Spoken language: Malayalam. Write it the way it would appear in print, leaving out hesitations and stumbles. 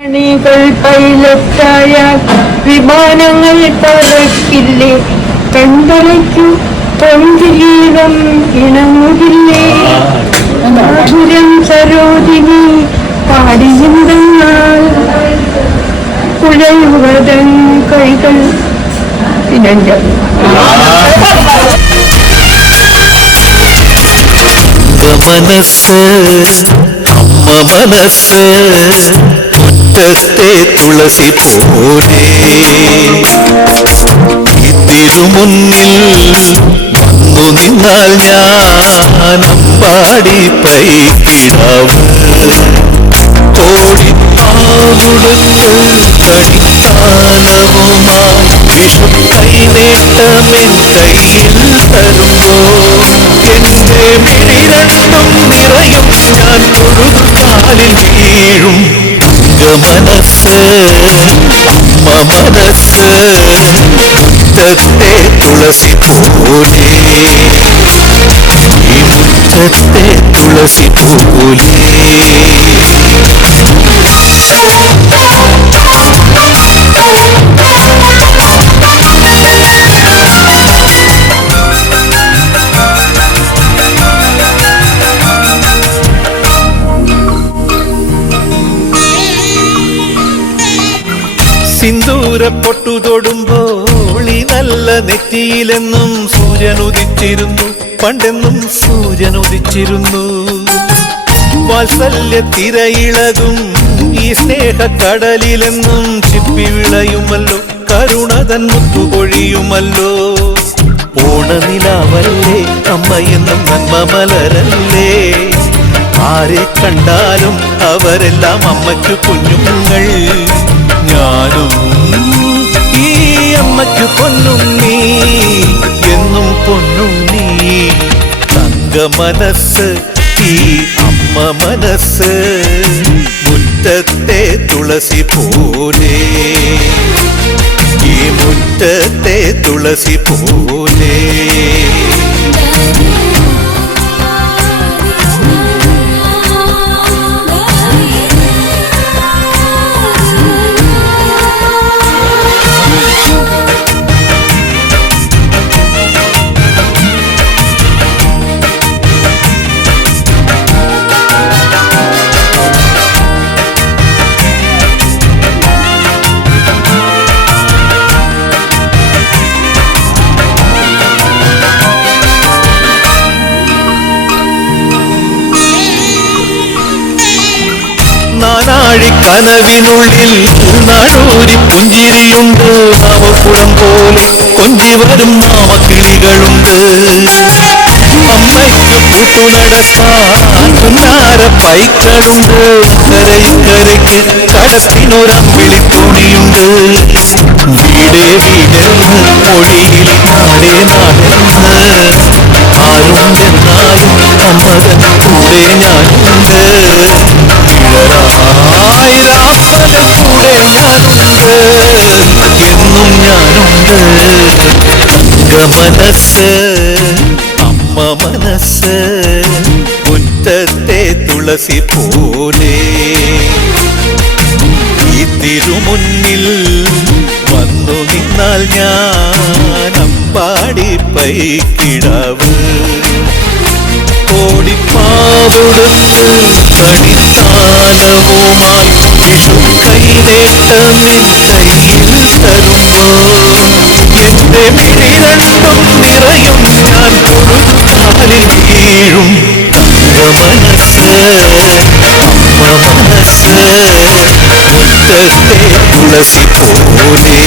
ണികൾ പൈലറ്റായ വിമാനങ്ങൾ പറക്കില്ലേ, കണ്ടലയ്ക്കു പൊൻകിരീടം ഇണങ്ങുകില്ലേ, മധുരം സരോജിനി പാടിയുണ്ടെന്നാൽ കുഴയുവതൻ കൈകൾ മനസ്സ് അമ്മ മനസ്സ് മുറ്റത്തെ തുളസി പോലെ ഇതിരുമുന്നിൽ വന്നു നിന്നാൽ ഞാൻ അമ്പാടി പൈക്കിടാവ് കോടിപ്പാവുടുത്ത് കണിത്താലവുമായി വിഷു കൈനേട്ടമെൻ കയ്യിൽ തരുമ്പോ എന്റെ മിഴി രണ്ടും നിറയും ഞാൻ തൊഴുതുകാലിൽ വീഴും. മനസ്സ് അമ്മ മനസ്സ് മുറ്റത്തെ തുളസി പോലെ, ഈ മുറ്റത്തെ തുളസി പോലെ. സിന്ദൂര പൊട്ടു തൊടുമ്പോൾ ഈ നല്ല നെറ്റിയിലെന്നും സൂര്യൻ ഉദിച്ചിരുന്നു, പണ്ടെന്നും സൂര്യൻ ഉദിച്ചിരുന്നു. വാത്സല്യ തിരയിളകും ഈ സ്നേഹക്കടലിലെന്നും ചിപ്പി വിളയുമല്ലോ, കരുണതൻ മുത്തുപൊഴിയുമല്ലോ. ഓണനിലാവല്ലേ അമ്മയെന്നും നന്മ മലരല്ലേ, ആരെ കണ്ടാലും അവരെല്ലാം അമ്മയ്ക്കു കുഞ്ഞുങ്ങൾ. ഞാനും ഈ അമ്മയ്ക്കു പൊന്നുണ്ണി, എന്നും പൊന്നുണ്ണി. തങ്ക മനസ്സ് ഈ അമ്മ മനസ്സ് മുറ്റത്തെ തുളസി പോലെ, ഈ മുറ്റത്തെ തുളസി പോലെ. നാനാഴിക്കനവിനുള്ളിൽ നാടൂരി പുഞ്ചിരിയുണ്ട്, നാവക്കുളം പോലെ കൊഞ്ചി വരും നാമക്കിളികളുണ്ട്. അമ്മയ്ക്ക് കൂട്ടു നടക്കാൻ കുഞ്ഞാര പൈക്കളുണ്ട്, കരയ്ക്ക് കടത്തിനൊരമ്പിളിത്തുണിയുണ്ട്. വീടേ വീടെന്ന് മൊഴിയിൽ നാടേ നാടെന്ന് ആരും ചെന്നാലും അമ്മതൻ കൂടെ ഞാനുണ്ട്. ആയിരാപ്പല കൂടെ ഞാനുണ്ട്, എന്നും ഞാനുണ്ട്. മനസ്സ് അമ്മ മനസ്സ് മുറ്റത്തെ തുളസി പോലെ, ഈ തിരുമുന്നിൽ വന്നു നിന്നാൽ ഞാൻ അമ്പാടി പൈക്കിടാവ്. കോടിപ്പാവുടുത്ത് കണിത്താലവുമായി വിഷു കൈനേട്ടമെൻ കയ്യിൽ തരുമ്പോ എന്റെ മിഴി രണ്ടും നിറയും ഞാൻ തൊഴുതുകാലിൽ വീഴും. മനസ്സ് അമ്മ മനസ്സ് മുറ്റത്തെ തുളസി പോലെ.